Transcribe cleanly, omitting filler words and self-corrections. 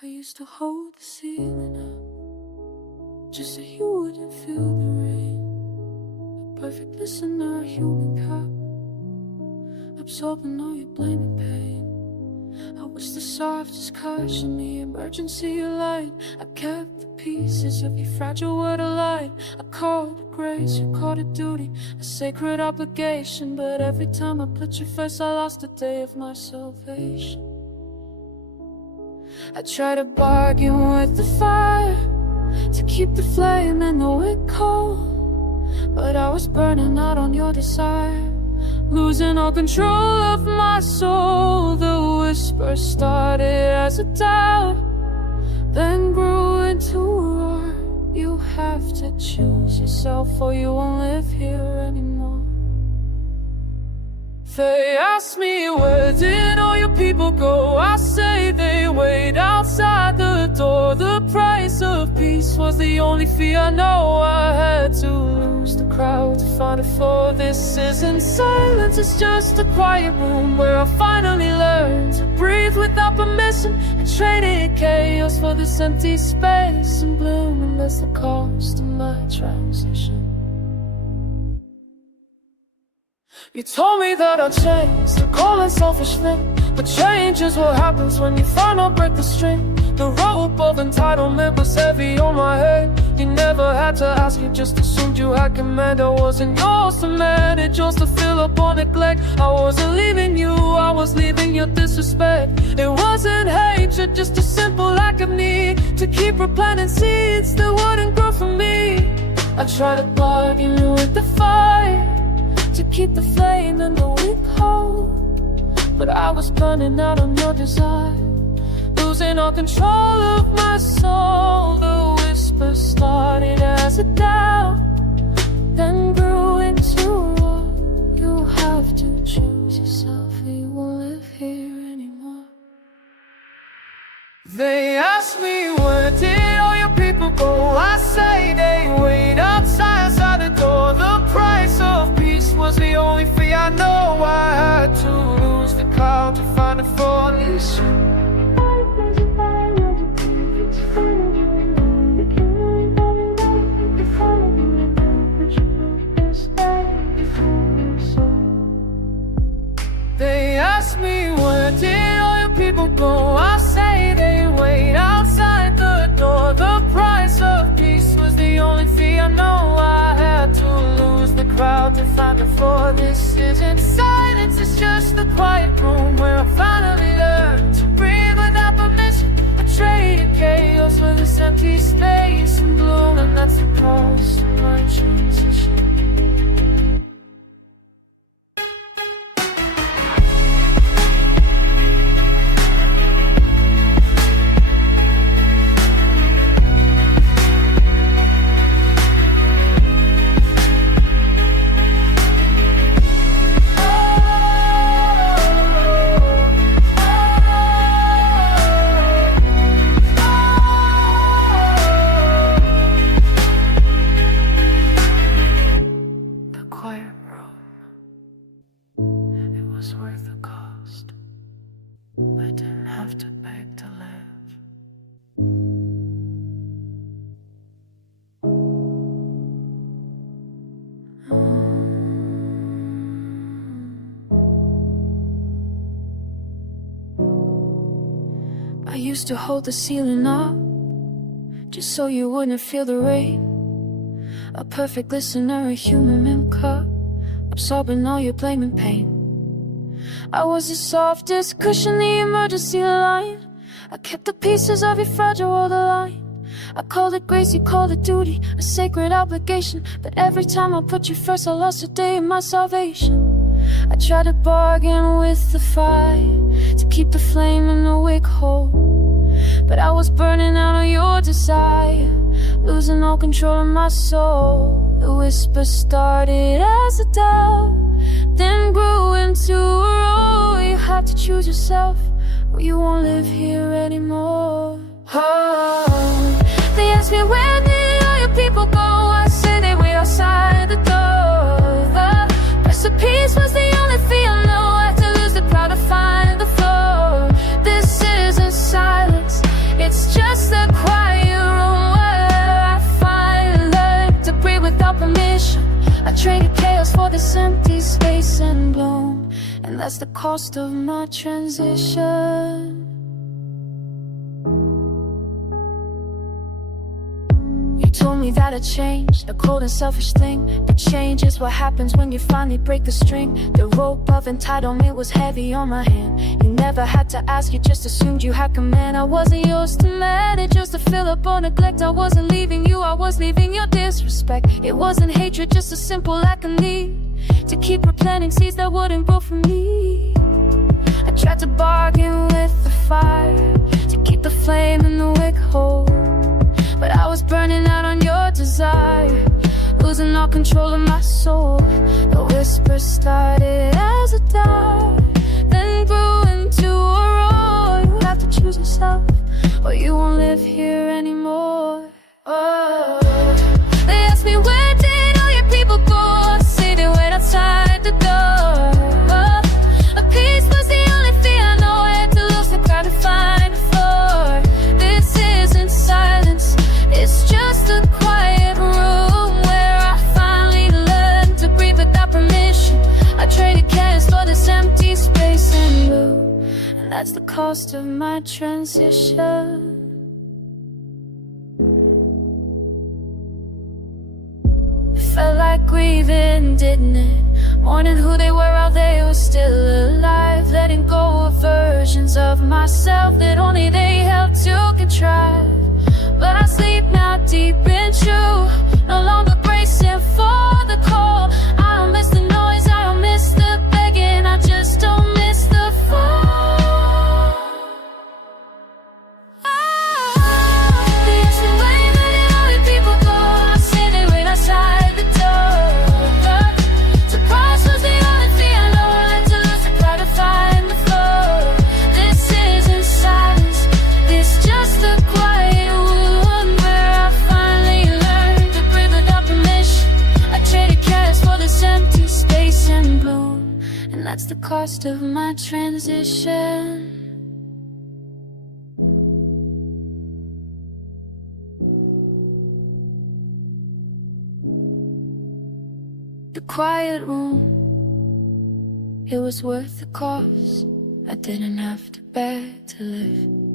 I used to hold the ceiling up just so you wouldn't feel the rain. A perfect listener, a human cup, absorbing all your blaming pain. I was the softest cushion, the emergency light. I kept the pieces of your fragile word alive. I called it grace, you called it duty, a sacred obligation. But every time I put you first, I lost a day of my salvation. I tried to bargain with the fire to keep the flame and the wick cold, but I was burning out on your desire, losing all control of my soul. The whisper started as a doubt, then grew into a roar. You have to choose yourself or you won't live here anymore. They ask me, where did all your people go? I say they wait outside the door. The price of peace was the only fee I know. I had to lose the crowd to find a floor. This isn't silence, it's just a quiet room where I finally learned to breathe without permission, and traded chaos for this empty space and bloom. And that's the cost of my transition. You told me that I'd change, the cold and selfish thing, but change is what happens when you finally break the string. The rope of entitlement was heavy on my head. You never had to ask, you just assumed you had command. I wasn't yours to manage, yours to fill up on neglect. I wasn't leaving you, I was leaving your disrespect. It wasn't hatred, just a simple lack of need to keep replanting seeds that wouldn't grow from me. I tried to bargain with the fire to keep the flame and the wick cold, but I was burning out on your desire, losing all control of my soul. The whisper started as a doubt, then grew into a roar. You have to choose yourself or you won't live here anymore. They ask me, where did all your people go? I say they wait outside the door. The price of peace was the only fee I know. I had to lose the cloud to find a formation. They ask me, where did all your people go? I say they wait outside the door. The price of peace was the only fee I know. I had to lose the crowd to find the floor. This isn't silence, it's just a quiet room where I finally learned to breathe without permission. I traded chaos for this empty space and bloom, and that's the cost of my transition. Worth the cost. I didn't have to beg to live. I used to hold the ceiling up just so you wouldn't feel the rain. A perfect listener, a human milk cup, absorbing all your blame and pain. I was the softest cushion, the emergency line. I kept the pieces of your fragile world aligned. I called it grace, you called it duty, a sacred obligation. But every time I put you first, I lost a day of my salvation. I tried to bargain with the fire to keep the flame in the wick cold, but I was burning out on your desire, losing all control of my soul. The whisper started as a doubt, then grew into a roar. You have to choose yourself or you won't live here anymore. Oh, they ask me, where did all your people go? I say they wait outside the door. The price of peace was the only fee I know. I had to lose the crowd to find the floor. This isn't silence, it's this empty space and bloom. And that's the cost of my transition. You told me that I changed, a cold and selfish thing. But change is what happens when you finally break the string. The rope of entitlement was heavy on my hand. You never had to ask, you just assumed you had command. I wasn't yours to manage, just to fill up on neglect. I wasn't leaving you, I was leaving your disrespect. It wasn't hatred, just a simple lack of need to keep replanting seeds that wouldn't grow for me. I tried to bargain with the fire to keep the flame in the wick whole, but I was burning out on your desire, losing all control of my soul. The whisper started as a doubt, then grew into a roar. You have to choose yourself, or you won't live here anymore. Oh. They asked me, where did all your people go? Sitting right outside the door. Oh. A peace was the only thing I know. I had to lose the crowd to find the floor. This isn't silence, it's just a quiet room where I finally learned to breathe without permission. I traded chaos for this empty space and blue, and that's the cost of my transition. Felt like grieving, didn't it? Mourning who they were while they were still alive, letting go of versions of myself that only they helped to contrive. But I sleep now deep in you, no longer bracing for the call. I don't miss the noise, I don't miss the begging, I just don't miss the fall. They asked me, where did all the people go? I'm sitting right outside the door. Surprise was the only thing I know. I had to lose the crowd to find the floor. This isn't silence, it's just a quiet wound where I finally learned to breathe without permission. I traded chaos for this empty space and bloom, and that's the cost of my transition. The quiet room, it was worth the cost. I didn't have to beg to live.